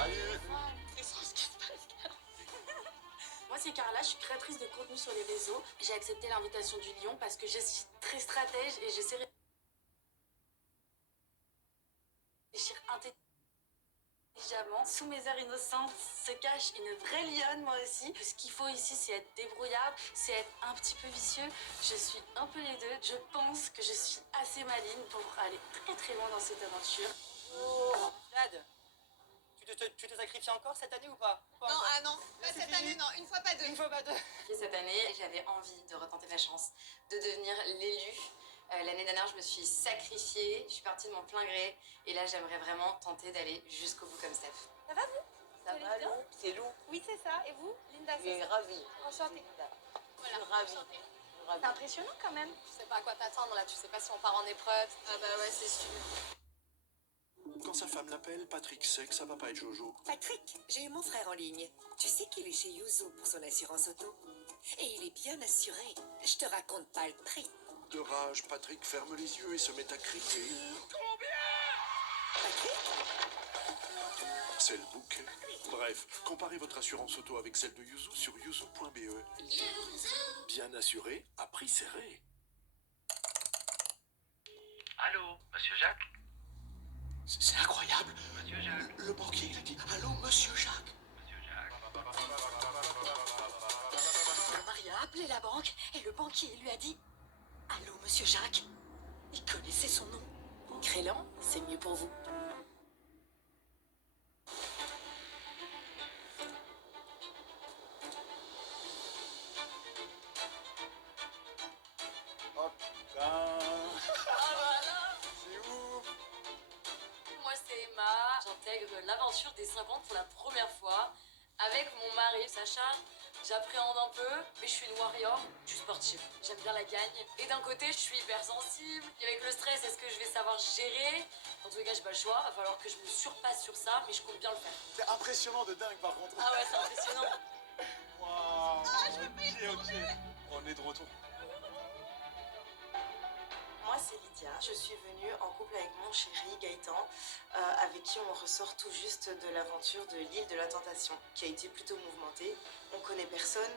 Moi c'est Carla, je suis créatrice de contenu sur les réseaux. J'ai accepté l'invitation du Lion parce que je suis très stratège et j'essaie de réfléchir intelligemment. Sous mes airs innocents se cache une vraie lionne, moi aussi. Ce qu'il faut ici, c'est être débrouillard, c'est être un petit peu vicieux. Je suis un peu les deux. Je pense que je suis assez maligne pour aller très loin dans cette aventure. Oh, Jade, tu te sacrifies encore cette année ou pas? Non, ah non, pas cette année, non, une fois pas deux. Une fois pas deux. Cette année, j'avais envie de retenter ma chance, de devenir l'élu. L'année dernière, je me suis sacrifiée, je suis partie de mon plein gré. Et là, j'aimerais vraiment tenter d'aller jusqu'au bout comme Steph. Ça va vous? Ça va, Lou? C'est Lou. Oui, c'est ça. Et vous? Linda, Je suis ravie. Enchantée. Je suis ravie. C'est impressionnant quand même. Je sais pas à quoi t'attendre là, tu sais pas si on part en épreuve. Ah bah ouais, c'est sûr. Quand sa femme l'appelle, Patrick sait que ça va pas être Jojo. Patrick, j'ai eu mon frère en ligne. Tu sais qu'il est chez Yuzo pour son assurance auto. Et il est bien assuré. Je te raconte pas le prix. De rage, Patrick ferme les yeux et se met à crier. C'est le bouquet. Bref, comparez votre assurance auto avec celle de Yuzu sur yuzu.be. Bien assuré, à prix serré. Allô, monsieur Jacques? C'est incroyable. Monsieur Jacques? Le banquier, il a dit « Allô, monsieur Jacques ». Monsieur Jacques? Maria a appelé la banque et le banquier lui a dit « Allô, monsieur Jacques ». Il connaissait son nom. Crélan, c'est mieux pour vous. Oh putain. C'est ouf. Moi, c'est Emma. J'intègre l'aventure des 50 pour la première fois avec mon mari Sacha. J'appréhende un peu, mais je suis une warrior, je suis sportive. J'aime bien la gagne. Et d'un côté, je suis hypersensible. Et avec le stress, est-ce que je vais savoir gérer? En tous les cas, j'ai pas le choix. Va falloir que je me surpasse sur ça, mais je compte bien le faire. C'est impressionnant de dingue par contre. Ah ouais, c'est impressionnant. Waouh. Ah, je veux pas y retourner. On est de retour. Moi, c'est Lydia. Je suis venue en couple avec mon chéri Gaëtan, avec qui on ressort tout juste de l'aventure de l'île de la Tentation, qui a été plutôt mouvementée. On connaît personne,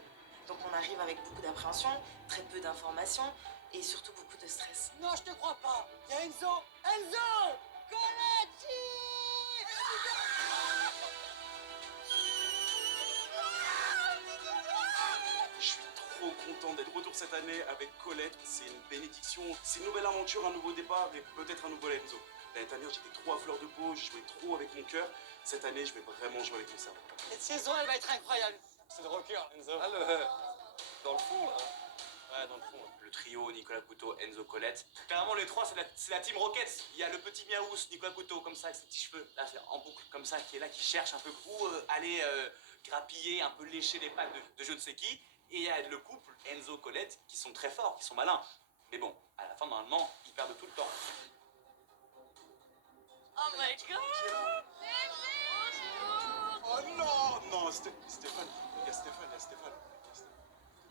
donc on arrive avec beaucoup d'appréhension, très peu d'informations et surtout beaucoup de stress. Non, je te crois pas. Il y a Enzo. Enzo Coletti. Je suis trop content d'être de retour cette année avec Colette. C'est une bénédiction. C'est une nouvelle aventure, un nouveau départ et peut-être un nouveau Enzo. L'année dernière, j'étais trop à fleur de peau, je jouais trop avec mon cœur. Cette année, je vais vraiment jouer avec mon cerveau. Cette saison, elle va être incroyable. C'est le rocker, Enzo. Ah, dans le fond, là. Ouais, dans le fond. Le trio Nicolas Couteau, Enzo Colette. Carrément, les trois, c'est la team Rocket. Il y a le petit Miaous, Nicolas Couteau, comme ça, avec ses petits cheveux, là, en boucle, comme ça, qui est là, qui cherche un peu où aller grappiller, un peu lécher les pattes de je ne sais qui. Et il y a le couple Enzo Colette, qui sont très forts, qui sont malins. Mais bon, à la fin, normalement, ils perdent tout le temps. Oh my god! Oh non! Non, Stéphane. Il y a Stéphane.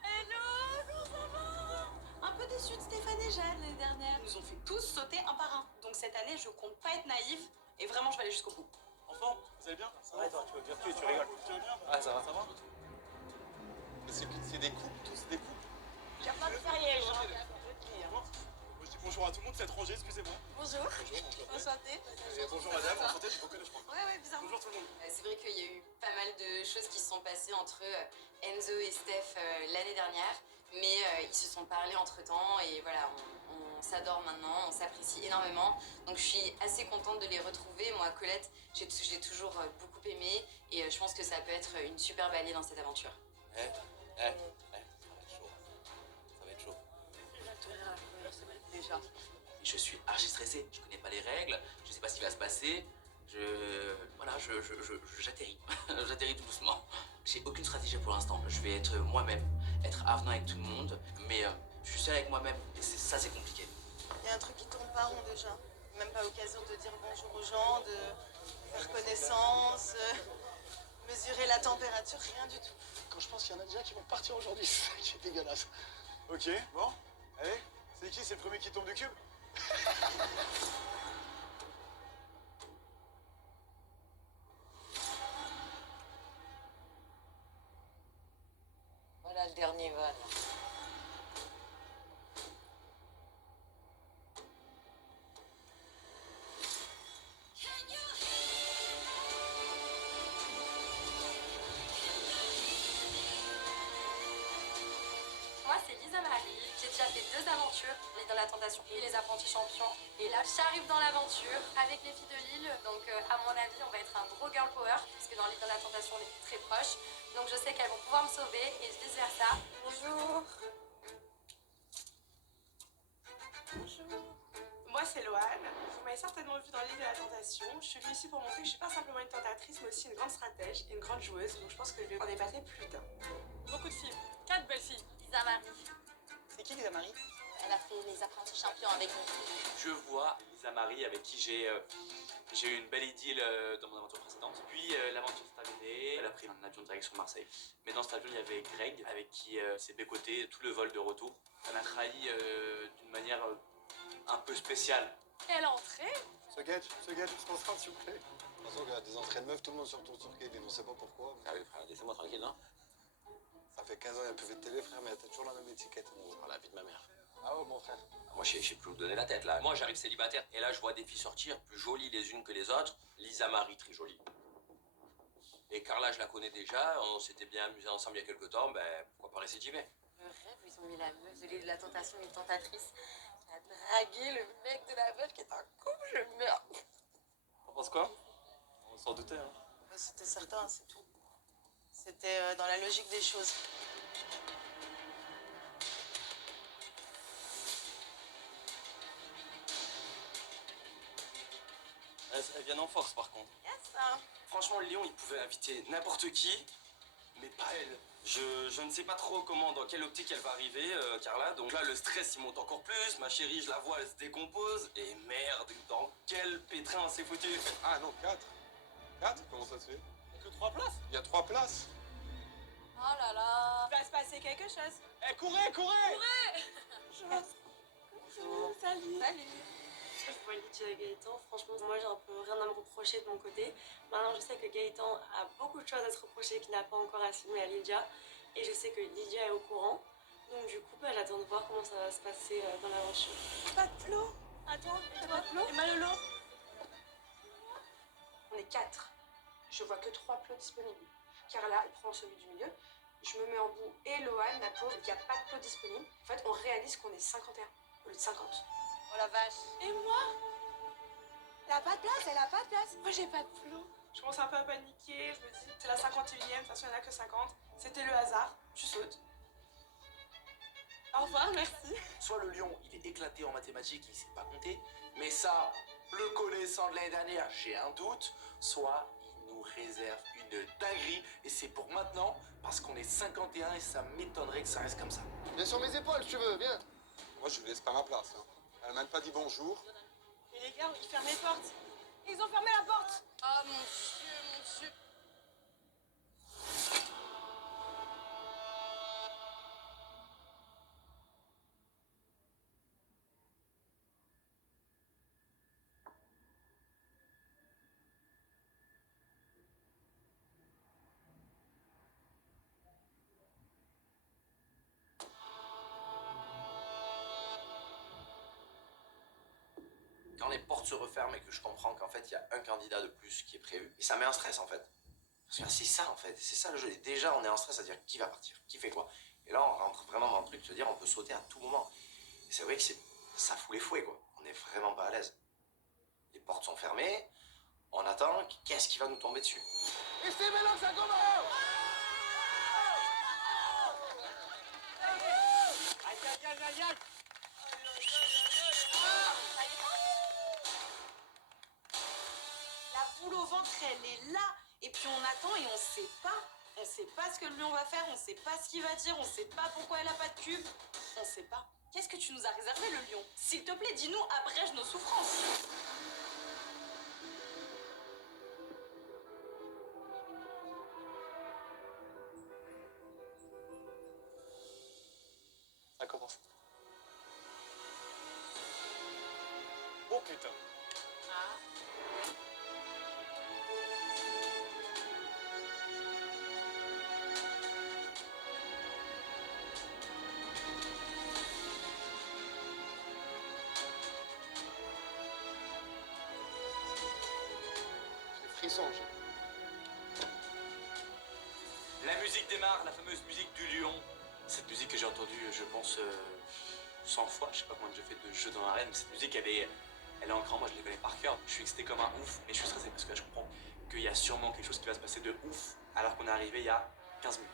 Hello, comment ça va? Un peu déçue de Stéphane et Jade l'année dernière. Ils nous ont fait tous sauter un par un. Donc cette année, je compte pas être naïve et vraiment, je vais aller jusqu'au bout. Enfant, vous allez bien? Ça va, toi, tu vas bien, tu rigoles. Tu vas bien? Ah, ça va. Ça va? C'est des couples, tous des couples. J'ai pas de férié, Moi, je dis bonjour à tout le monde, c'est étranger, excusez-moi. Bonjour. Bonjour. Enchantée. Bonjour madame, enchanté, je vous connais je crois. Ouais, bizarrement. Bonjour tout le monde. C'est vrai qu'il y a eu pas mal de choses qui se sont passées entre Enzo et Steph l'année dernière, mais ils se sont parlé entre-temps et voilà, on s'adore maintenant, on s'apprécie énormément. Donc je suis assez contente de les retrouver. Moi, Colette, j'ai toujours beaucoup aimé et je pense que ça peut être une superbe alliée dans cette aventure. Ça va être chaud. Ça va être chaud. Déjà. Je suis archi stressé, je connais pas les règles, je sais pas ce qui va se passer. J'atterris. J'atterris tout doucement. J'ai aucune stratégie pour l'instant. Je vais être moi-même, être avenant avec tout le monde, mais je suis seul avec moi-même et ça c'est compliqué. Il y a un truc qui tourne pas rond déjà. Même pas l'occasion de dire bonjour aux gens, de faire connaissance, mesurer la température, rien du tout. Quand je pense qu'il y en a déjà qui vont partir aujourd'hui, c'est ça qui est dégueulasse. Ok, bon, allez, c'est qui? C'est le premier qui tombe du cube? Voilà le dernier van. Moi, c'est Lisa Marie. J'ai déjà fait 2 aventures, l'île de la tentation et les apprentis champions. Et là, j'arrive dans l'aventure avec les filles de Lille. Donc, à mon avis, on va être un gros girl power, puisque dans l'île de la tentation, on est très proches. Donc, je sais qu'elles vont pouvoir me sauver et vice versa. Bonjour. Moi, c'est Loane. Vous m'avez certainement vu dans l'île de la tentation. Je suis venue ici pour montrer que je suis pas simplement une tentatrice, mais aussi une grande stratège et une grande joueuse. Donc, je pense que je vais en épater plus d'un. Beaucoup de filles. 4 belles filles. Lisa Marie. C'est qui Lisa Marie? Elle a fait les apprentis champions avec nous. Je vois Lisa Marie avec qui j'ai eu une belle idylle dans mon aventure précédente. Puis l'aventure s'est terminée, elle a pris un avion de direction Marseille. Mais dans cet avion, il y avait Greg avec qui s'est bécoté tout le vol de retour. Elle m'a trahi d'une manière un peu spéciale. Elle est entrée. Se gage, on se concentre s'il vous plaît. De toute façon, il y a des entrées de meufs, tout le monde se retourne sur Kevin, on sait pas pourquoi. Ah oui, frère, laissez-moi tranquille, non? Ça fait 15 ans, il y a un PV de télé, frère, mais t'as toujours la même étiquette. Dans la vie de ma mère. Ah ouais, mon frère. Moi, je sais plus où donner la tête, là. Moi, j'arrive célibataire. Et là, je vois des filles sortir, plus jolies les unes que les autres. Lisa Marie, très jolie. Et Carla, je la connais déjà. On s'était bien amusés ensemble il y a quelques temps. Ben, pourquoi pas récidiver? Le rêve, ils ont mis la meuf de l'île de la tentation, une tentatrice, qui a dragué le mec de la meuf qui est en couple, je meurs. T'en penses quoi? On s'en doutait, hein. C'était certain, c'est tout. C'était dans la logique des choses. Elle vient en force par contre. Yes, Franchement, Léon, il pouvait inviter n'importe qui, mais pas elle. Je ne sais pas trop comment, dans quelle optique elle va arriver, Carla. Donc là, le stress, il monte encore plus. Ma chérie, je la vois, elle se décompose. Et merde, dans quel pétrin on s'est foutu? Ah non, 4. 4? Comment ça se fait? Il y a que 3 places. Il y a 3 places. Oh là là. Il va se passer quelque chose. Eh, courez! Bonjour. Salut. Je vois Lydia et Gaëtan, franchement, moi j'ai un peu rien à me reprocher de mon côté. Maintenant, je sais que Gaëtan a beaucoup de choses à se reprocher qu'il n'a pas encore assumé à Lydia. Et je sais que Lydia est au courant. Donc du coup, j'attends de voir comment ça va se passer dans l'aventure. Pas de flot. Attends, t'as pas de plot? Et Malolo? On est 4. Je vois que 3 plots disponibles. Carla, elle prend celui du milieu. Je me mets en bout. Et Loane, la pauvre, il n'y a pas de plot disponible. En fait, on réalise qu'on est 51 au lieu de 50. Oh la vache. Et moi? Elle a pas de place, elle a pas de place. Moi, j'ai pas de plot. Je commence un peu à paniquer. Je me dis, c'est la 51e, de toute façon, il n'y en a que 50. C'était le hasard. Tu sautes. Au revoir, merci. Soit le lion, il est éclaté en mathématiques, il sait pas compter. Mais ça, le connaissant de l'année dernière, j'ai un doute. Soit il nous réserve une dinguerie. Et c'est pour maintenant, parce qu'on est 51 et ça m'étonnerait que ça reste comme ça. Viens sur mes épaules, si tu veux, viens. Moi, je lui laisse pas ma place. Hein. Elle m'a même pas dit bonjour. Et les gars, ils ferment les portes. Ils ont fermé la porte. Oh mon Dieu. quand les portes se referment et que je comprends qu'en fait, il y a un candidat de plus qui est prévu. Et ça met un stress, en fait. Parce que c'est ça, en fait. C'est ça le jeu. Et déjà, on est en stress à dire qui va partir, qui fait quoi. Et là, on rentre vraiment dans le truc de se dire on peut sauter à tout moment. Et c'est vrai que ça fout les fouets, quoi. On n'est vraiment pas à l'aise. Les portes sont fermées. On attend. Qu'est-ce qui va nous tomber dessus? Et c'est maintenant que ça commence! La boule au ventre, elle est là. Et puis on attend et on sait pas. On sait pas ce que le lion va faire, on sait pas ce qu'il va dire, on sait pas pourquoi elle a pas de cube. On sait pas. Qu'est-ce que tu nous as réservé, le lion? S'il te plaît, dis-nous, abrège nos souffrances. Ça commence. Oh putain. Ah. Frisson. La musique démarre, la fameuse musique du lion. Cette musique que j'ai entendue, je pense, 100 fois. Je sais pas combien j'ai fait de jeux dans l'arène, mais cette musique, elle est ancrée en moi, je les connais par cœur. Je suis excité comme un ouf, mais je suis stressé parce que là, je comprends qu'il y a sûrement quelque chose qui va se passer de ouf, alors qu'on est arrivé il y a 15 minutes.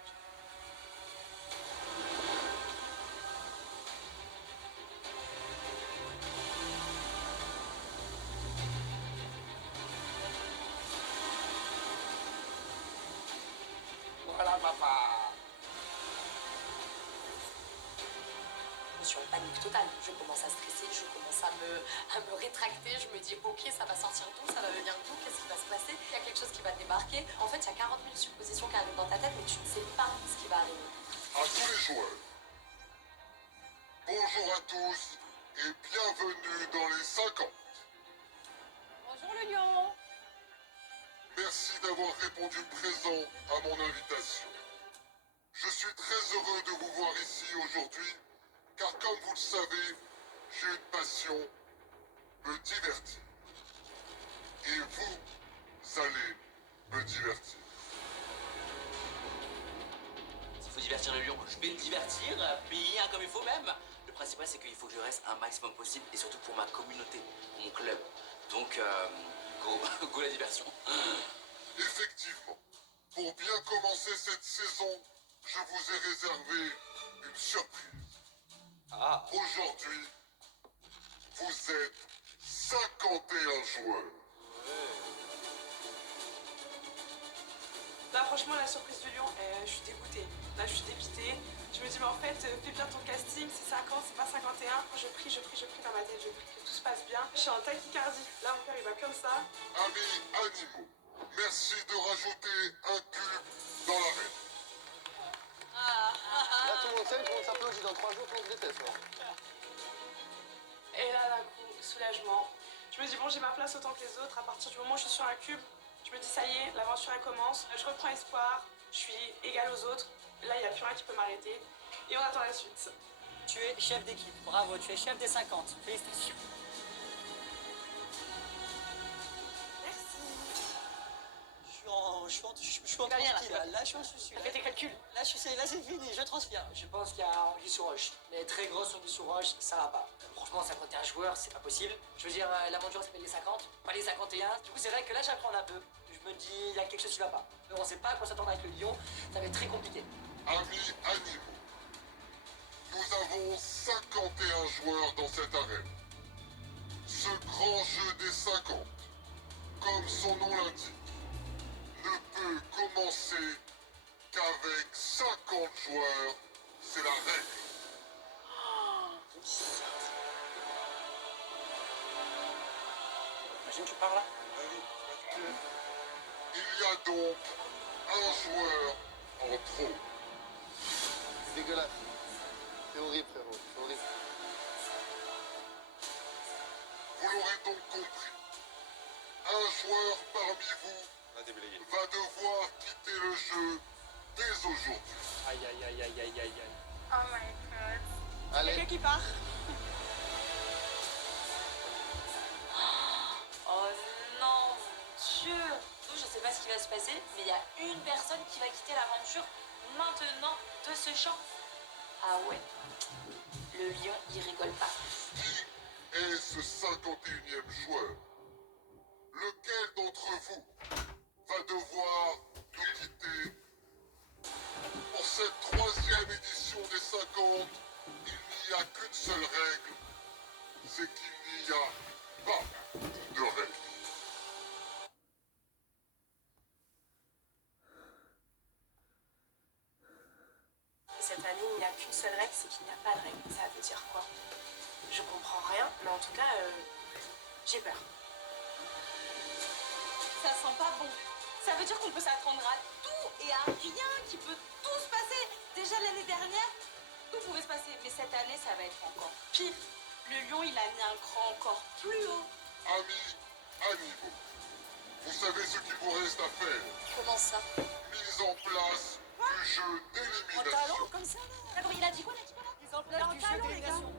Voilà, papa. Je suis en panique totale. Je commence à stresser, je commence à me rétracter. Je me dis, ok, ça va sortir d'où, ça va venir d'où, qu'est-ce qui va se passer? Il y a quelque chose qui va débarquer. En fait, il y a 40 000 suppositions qui arrivent dans ta tête, mais tu ne sais pas ce qui va arriver. À tous les joueurs, bonjour à tous et bienvenue dans les 50. Bonjour le lion. Merci d'avoir répondu présent à mon invitation. Je suis très heureux de vous voir ici aujourd'hui, car comme vous le savez, j'ai une passion, me divertir. Et vous allez me divertir. S'il faut divertir le lion, je vais le divertir, bien comme il faut même. Le principal, c'est qu'il faut que je reste un maximum possible, et surtout pour ma communauté, pour mon club. Donc, go la diversion. Effectivement, pour bien commencer cette saison, je vous ai réservé une surprise. Aujourd'hui, vous êtes 51 joueurs. Là, franchement, la surprise du lion, je suis dégoûtée. Là, je suis dépitée. Je me dis, mais en fait, fais bien ton casting, c'est 50, c'est pas 51. Je prie dans ma tête, je prie que tout se passe bien. Je suis en tachycardie. Là, mon cœur, il va comme ça. Amis animaux, merci de rajouter un cube dans l'arène. Là, tout le monde s'aime, tout le monde s'applaudit. Dans 3 jours, tout le monde se déteste. Et là, d'un coup, soulagement. Je me dis, bon, j'ai ma place autant que les autres. À partir du moment où je suis sur un cube, je me dis, ça y est, l'aventure, elle commence. Je reprends espoir. Je suis égale aux autres. Là, il n'y a plus rien qui peut m'arrêter. Et on attend la suite. Tu es chef d'équipe. Bravo, tu es chef des 50. Félicitations. Je suis en transpire, là je suis en susu. Fais tes calculs. Là c'est fini, je transpire. Je pense qu'il y a Anguille sous roche. Mais très grosse Anguille sous roche, ça va pas. Franchement, 51 joueurs, c'est pas possible. Je veux dire, l'aventure s'appelle les 50, pas les 51. Du coup, c'est vrai que là j'apprends un peu. Je me dis, il y a quelque chose qui va pas. Mais on sait pas à quoi s'attendre avec le lion, ça va être très compliqué. Amis animaux, nous avons 51 joueurs dans cette arène. Ce grand jeu des 50, comme son nom l'indique, ne peut commencer qu'avec 50 joueurs. C'est la règle. Imagine, tu pars là. Il y a donc un joueur en trop. C'est dégueulasse. C'est horrible, frérot. C'est horrible. Vous l'aurez donc compris. Un joueur parmi vous va devoir quitter le jeu dès aujourd'hui. Aïe aïe aïe aïe aïe aïe aïe. Oh my god. Allez. Quelqu'un qui part. va se passer, mais il y a une personne qui va quitter l'aventure maintenant de ce champ. Ah ouais, le lion, il rigole pas. Qui est ce 51e joueur? Lequel d'entre vous va devoir nous quitter? Pour cette 3e édition des 50, il n'y a qu'une seule règle, c'est qu'il n'y a pas de règle. Cette année, il n'y a qu'une seule règle, c'est qu'il n'y a pas de règle. Ça veut dire quoi? Je comprends rien, mais en tout cas, j'ai peur. Ça sent pas bon. Ça veut dire qu'on peut s'attendre à tout et à rien, qui peut tout se passer. Déjà l'année dernière, tout pouvait se passer, mais cette année, ça va être encore pire. Le lion, il a mis un cran encore plus haut. Amis à niveau, vous savez ce qu'il vous reste à faire. Comment ça? Mise en place du jeu d'élimination. Comme ça, là. Attends, il a dit quoi, là? Mise en place du jeu d'élimination.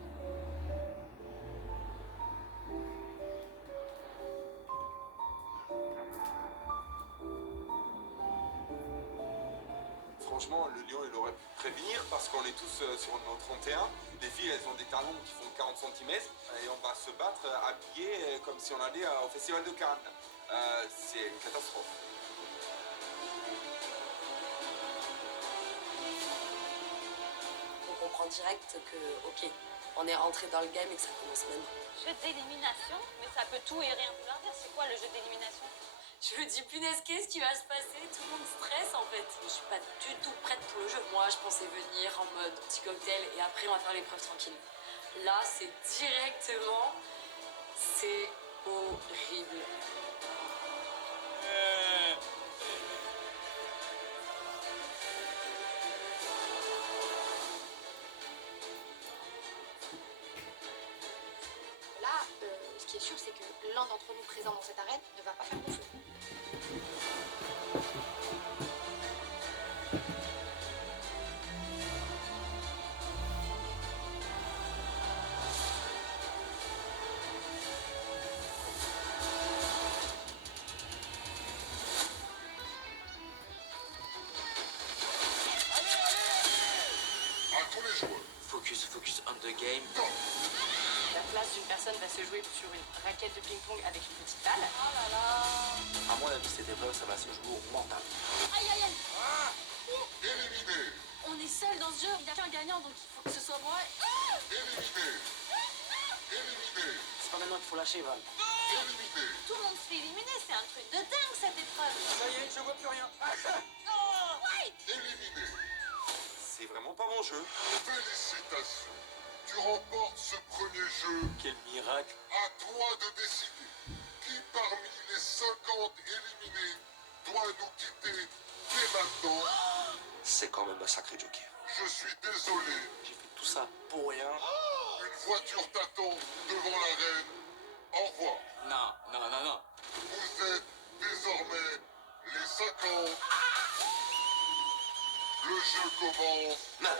Franchement, le lion, il aurait pu prévenir parce qu'on est tous sur nos 31. Les filles, elles ont des talons qui font 40 cm et on va se battre habillés comme si on allait au festival de Cannes. C'est une catastrophe. On comprend direct que, ok, on est rentré dans le game et que ça commence maintenant. Jeu d'élimination? Mais ça peut tout et rien vouloir dire. C'est quoi le jeu d'élimination? Je me dis, punaise, qu'est-ce qui va se passer? Tout le monde stresse en fait. Je suis pas du tout prête pour le jeu. Moi, je pensais venir en mode petit cocktail et après, on va faire l'épreuve tranquille. Là, c'est directement. C'est horrible. Là, ce qui est sûr, c'est que l'un d'entre nous présents dans cette arène ne va pas faire long feu. À tous les joueurs. Focus on the game. La place d'une personne va se jouer sur une raquette de ping-pong avec une petite balle. Oh là là. À mon avis, cette épreuve, ça va se jouer au mental. Aïe, aïe, aïe. Éliminé. On est seul dans ce jeu. Il n'y a qu'un gagnant, donc il faut que ce soit moi. Éliminé. Éliminé. C'est pas maintenant qu'il faut lâcher, Val. Éliminé. Tout le monde se fait éliminer. C'est un truc de dingue, cette épreuve. Ça y est, je vois plus rien. Ouais. Éliminé. C'est vraiment pas mon jeu. Félicitations. Tu remportes ce premier jeu. Quel miracle. À toi de décider qui parmi les 50 éliminés doit nous quitter dès maintenant. C'est quand même un sacré joker. Je suis désolé. J'ai fait tout ça pour rien. Une voiture t'attend devant l'arène. Au revoir. Non, non, non, non. Vous êtes désormais les 50. Le jeu commence Non.